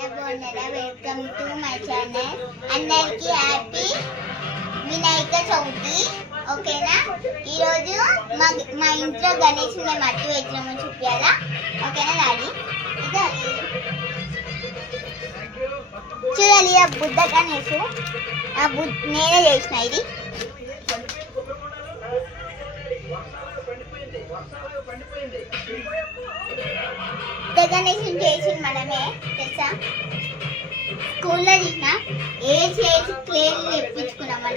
Welcome to my channel. అందరికి happy Vinayaka Chavithi. ఓకేనా? ఈరోజు మా ఇంట్లో గణేష్ మేము అట్టు వేసినాము చూపించాలా. ఓకేనా డాడీ? చూడాలి ఆ బుద్ధ గణేష్ నేనే చేసిన ఇది. గణేష్ చేసి మనమే తెలుసా, స్కూల్లో తీసిన చేసి క్లేలు తెప్పించుకున్నాం మా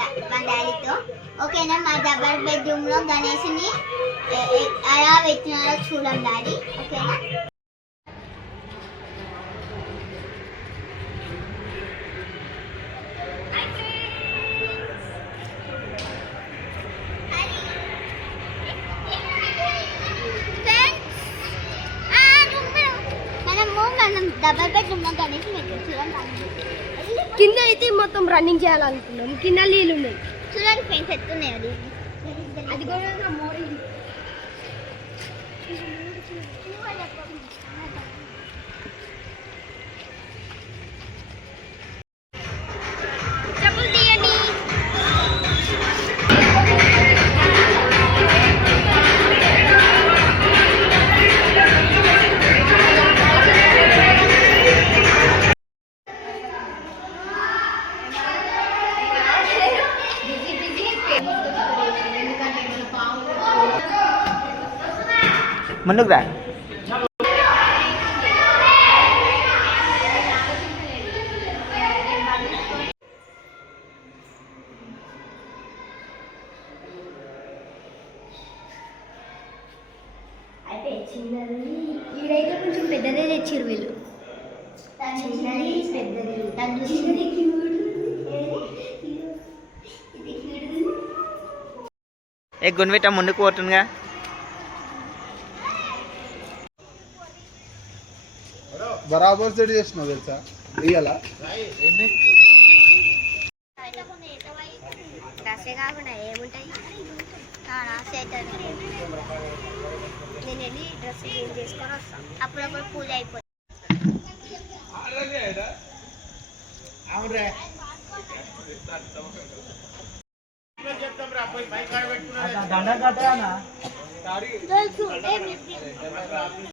డాడీతో. ఓకేనా? మా డబల్ బెడ్రూమ్ లో గణేష్ని అలా పెట్టినారో చూడం డాడీ. ఓకేనా? డబల్ బెడ్రూమ్ లో గణేష్ కింద అయితే మొత్తం రన్నింగ్ చేయాలనుకున్నాం. కింద నీళ్ళు ఉన్నాయి చూడండి ఫ్రెండ్స్, ఎత్తున్నాయి అది. అది కూడా మోడీ ముందుకు రా. అయితే చిన్నది ఈడైతే కొంచెం పెద్దదే తెచ్చిరు వీళ్ళు. చిన్నది పెద్దది ఏ గున్విట ముందుకు పోతుందిగా. బరాబర్ సెట్ చేసినావు తెలుసా ఇయ్యాలా దసే కాకుండా ఏముంటాయి నేను వెళ్ళి డ్రెస్ చేంజ్ చేసుకొని వస్తాను. అప్పుడప్పుడు పూజ అయిపోతుంది. దండ కట్టా